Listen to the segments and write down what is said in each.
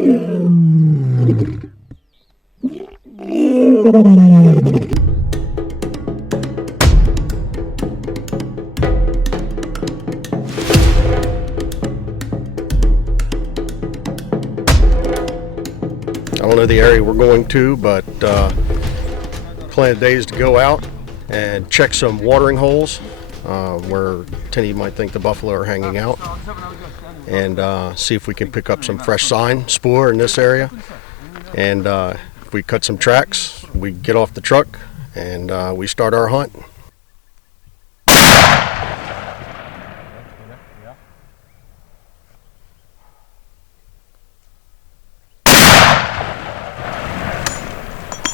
I don't know the area we're going to, but plan of days to go out and check some watering holes where Tinie might think the buffalo are hanging out, and see if we can pick up some fresh sign, spoor in this area. And if we cut some tracks, we get off the truck and we start our hunt.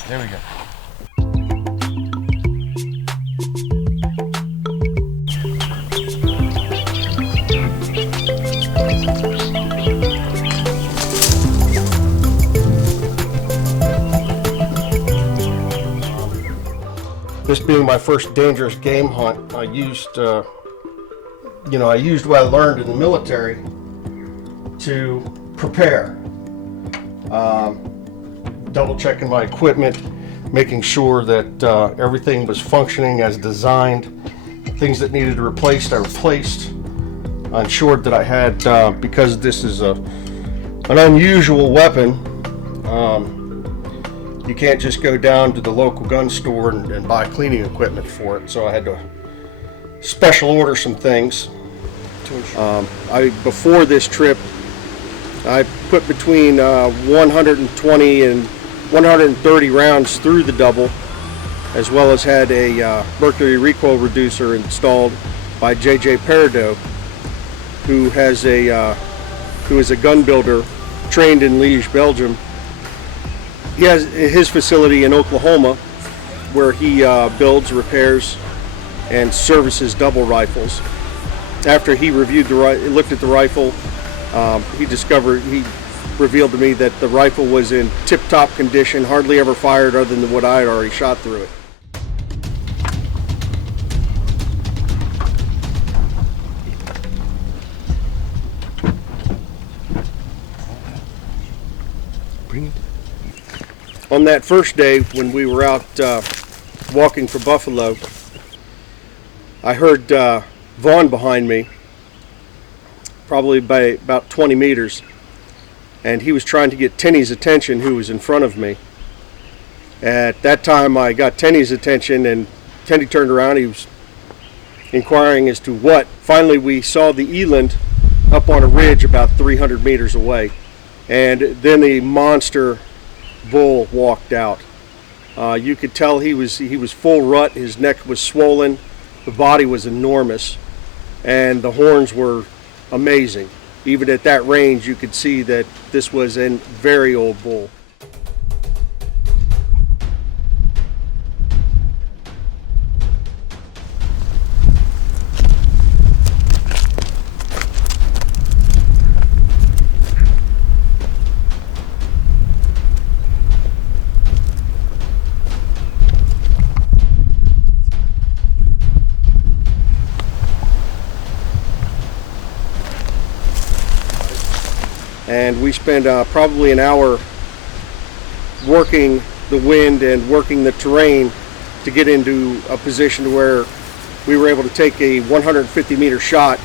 There we go. This being my first dangerous game hunt, I used what I learned in the military to prepare. Double checking my equipment, making sure that everything was functioning as designed. Things that needed replaced, I replaced. I ensured that I had, because this is an unusual weapon, you can't just go down to the local gun store and buy cleaning equipment for it. So I had to special order some things. Before this trip, I put between 120 and 130 rounds through the double, as well as had a mercury recoil reducer installed by J.J. Peridot, who is a gun builder trained in Liège, Belgium. He has his facility in Oklahoma, where he builds, repairs, and services double rifles. After he looked at the rifle, he revealed to me that the rifle was in tip-top condition, hardly ever fired other than what I had already shot through it. On that first day when we were out walking for buffalo, I heard Vaughan behind me, probably by about 20 meters. And he was trying to get Tinie's attention, who was in front of me. At that time, I got Tinie's attention, and Tinie turned around. He was inquiring as to what. Finally, we saw the eland up on a ridge about 300 meters away. And then the monster bull walked out. You could tell he was full rut. His neck was swollen. The body was enormous. And the horns were amazing. Even at that range, you could see that this was a very old bull. And we spent probably an hour working the wind and working the terrain to get into a position where we were able to take a 150 meter shot.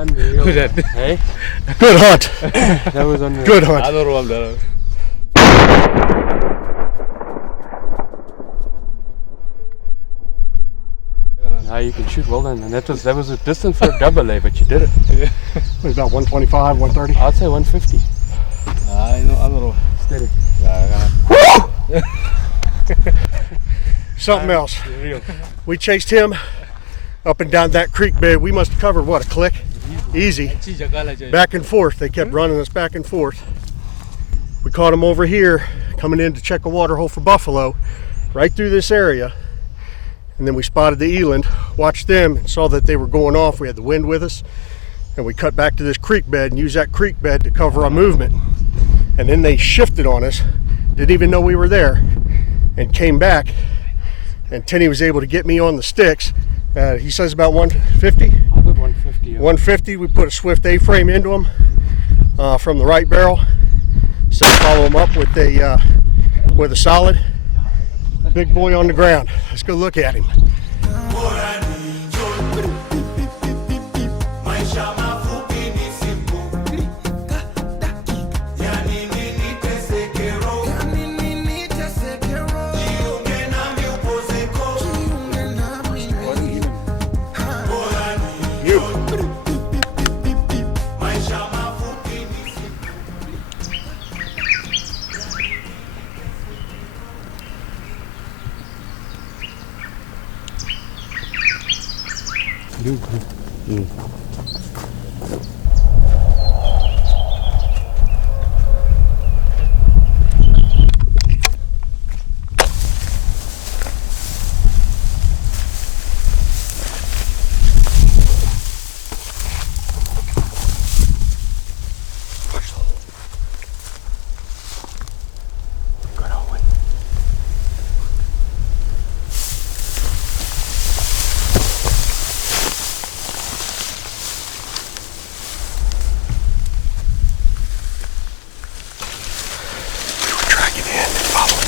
unreal. Hey? Good hunt. That was unreal. Good hunt. Now you can shoot well then, and that was a distance for a double A, but you did it. It was about 125, 130. I'd say 150. Steady. Something else. We chased him up and down that creek bed. We must have covered, what, a click? Easy. Back and forth. They kept running us back and forth. We caught him over here, coming in to check a water hole for buffalo, right through this area. And then we spotted the eland, watched them, and saw that they were going off. We had the wind with us, and we cut back to this creek bed and used that creek bed to cover our movement. And then they shifted on us, didn't even know we were there, and came back. And Tinie was able to get me on the sticks. He says about 150. I put 150. 150. We put a Swift A-frame into him from the right barrel. So follow him up with a solid. Big boy on the ground. Let's go look at him.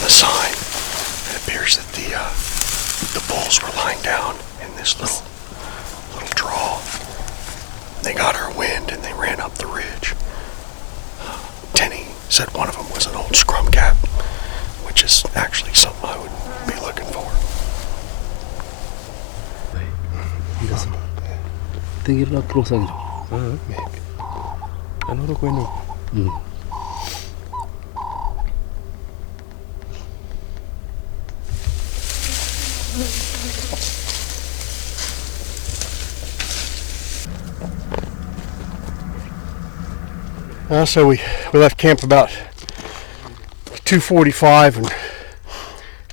Sign. It appears that the bulls were lying down in this little draw. They got our wind and they ran up the ridge. Tinie said one of them was an old scrum cap, which is actually something I would be looking for. Think you're not close enough. Maybe. Another window. So we left camp about 2:45 and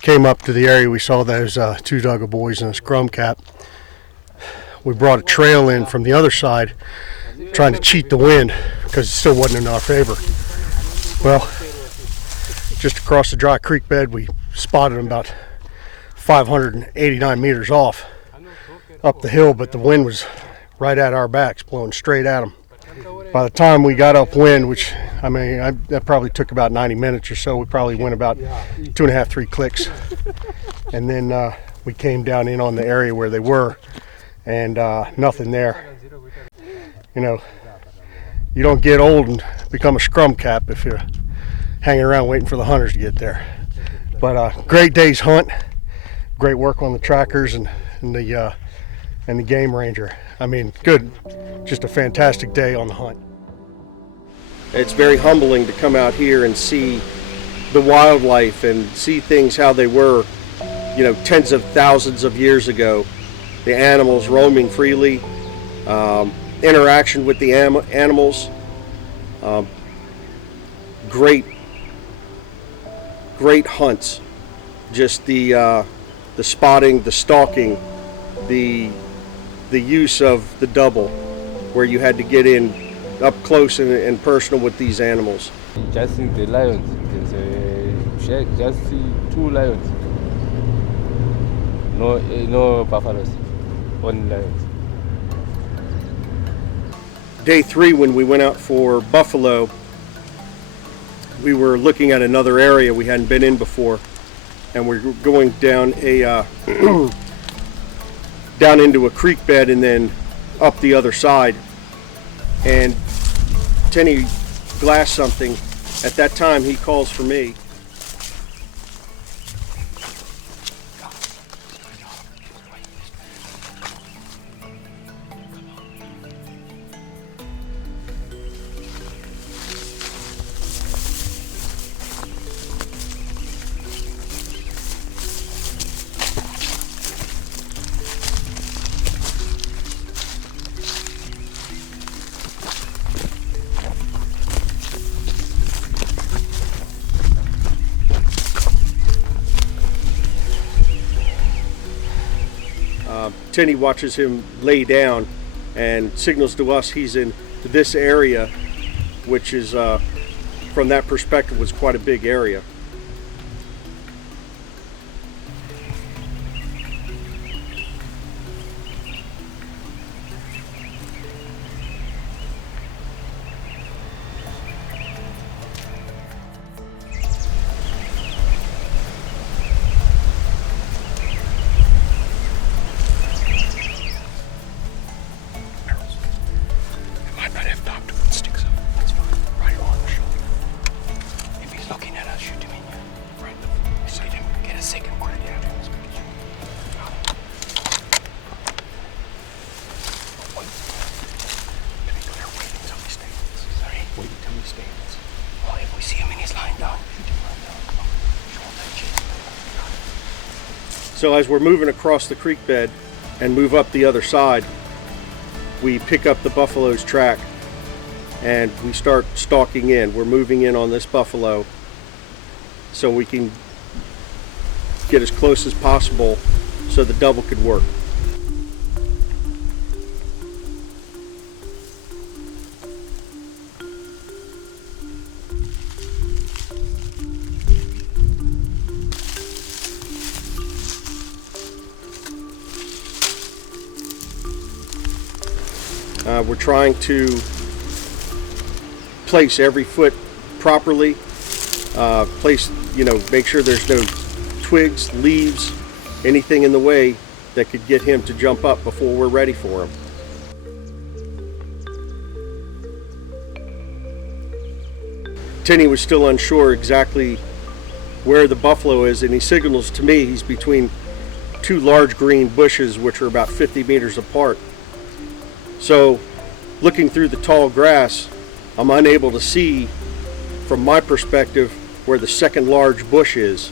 came up to the area. We saw those two Duggar boys and a scrum cap. We brought a trail in from the other side, trying to cheat the wind because it still wasn't in our favor. Well, just across the dry creek bed, we spotted them about 589 meters off up the hill, but the wind was right at our backs, blowing straight at them. By the time we got upwind, which that probably took about 90 minutes or so, we probably went about 2.5, 3 clicks. And then we came down in on the area where they were, and nothing there. You know, you don't get old and become a scrum cap if you're hanging around waiting for the hunters to get there. But great day's hunt, great work on the trackers and the game ranger. I mean, good, just a fantastic day on the hunt. It's very humbling to come out here and see the wildlife and see things how they were, you know, tens of thousands of years ago. The animals roaming freely, interaction with the animals, great hunts. Just the spotting, the stalking, the use of the double, where you had to get in up close and personal with these animals. Just see the lions. There's just see 2 lions. No buffaloes, only lions. Day 3, when we went out for buffalo, we were looking at another area we hadn't been in before, and we're going down a down into a creek bed and then up the other side. and Tinie glassed something. At that time, he calls for me. Tinie watches him lay down and signals to us he's in this area, which is, from that perspective, was quite a big area. So as we're moving across the creek bed and move up the other side, we pick up the buffalo's track and we start stalking in. We're moving in on this buffalo so we can get as close as possible so the double could work. We're trying to place every foot properly, make sure there's no twigs, leaves, anything in the way that could get him to jump up before we're ready for him. Tinie was still unsure exactly where the buffalo is, and he signals to me he's between two large green bushes which are about 50 meters apart. So, looking through the tall grass, I'm unable to see, from my perspective, where the second large bush is.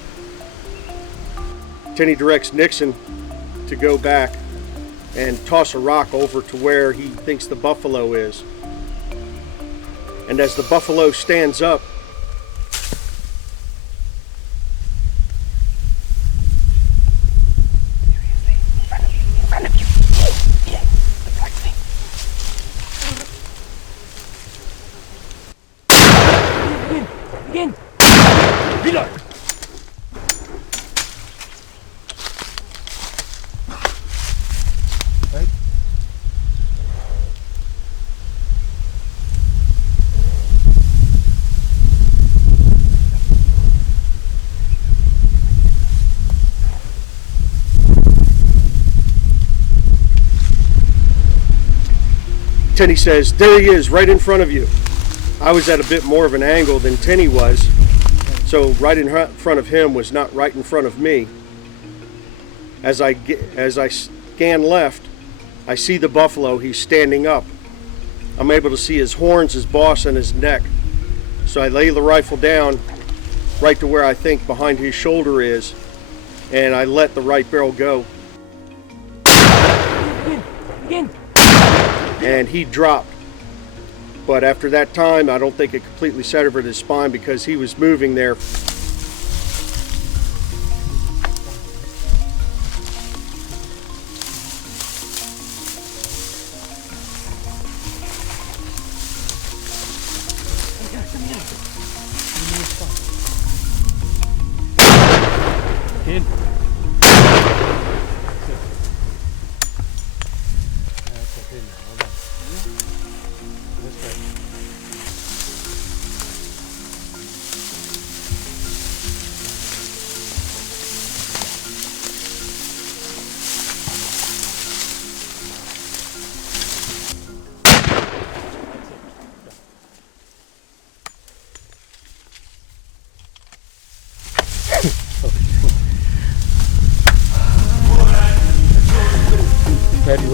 Tinie directs Nixon to go back and toss a rock over to where he thinks the buffalo is. And as the buffalo stands up, Tinie says, "There he is, right in front of you." I was at a bit more of an angle than Tinie was, so right in front of him was not right in front of me. As I scan left, I see the buffalo. He's standing up. I'm able to see his horns, his boss, and his neck. So I lay the rifle down right to where I think behind his shoulder is, and I let the right barrel go. Again. And he dropped. But after that time, I don't think it completely severed his spine because he was moving there. In.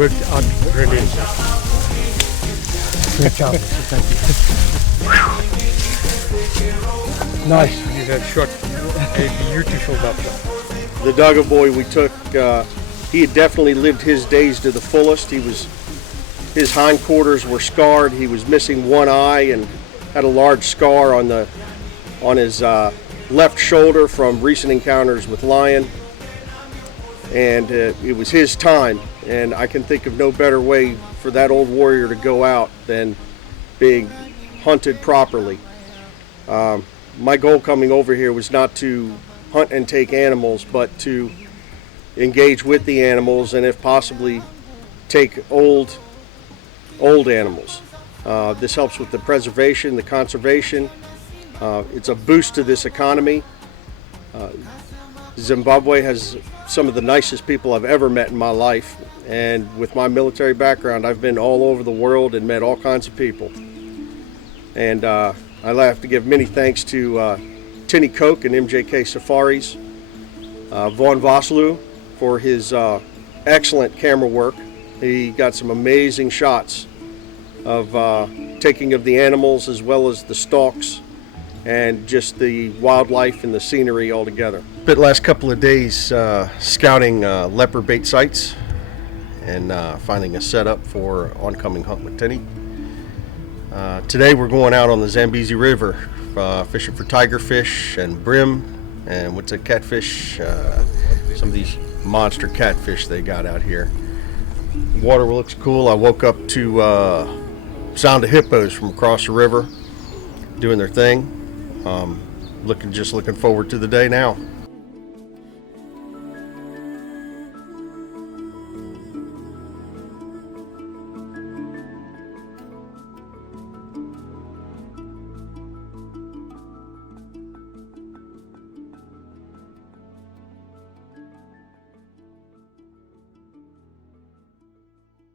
worked out brilliant. Great job. Thank you. Nice. You had shot a beautiful buffalo. The Duggar boy we took, he had definitely lived his days to the fullest. His hindquarters were scarred. He was missing one eye and had a large scar on his left shoulder from recent encounters with lion. And it was his time, and I can think of no better way for that old warrior to go out than being hunted properly. My goal coming over here was not to hunt and take animals, but to engage with the animals and if possibly take old animals. This helps with the preservation, the conservation. It's a boost to this economy. Zimbabwe has some of the nicest people I've ever met in my life, and with my military background, I've been all over the world and met all kinds of people. And I have to give many thanks to Tinie Coke and MJK Safaris, Vaughan Vosloo for his excellent camera work. He got some amazing shots of taking of the animals as well as the stalks and just the wildlife and the scenery altogether. Spent the last couple of days scouting leopard bait sites and finding a setup for oncoming hunt with Tinie. Today we're going out on the Zambezi River fishing for tigerfish and brim and what's a catfish, some of these monster catfish they got out here. Water looks cool. I woke up to sound of hippos from across the river doing their thing. Looking forward to the day now.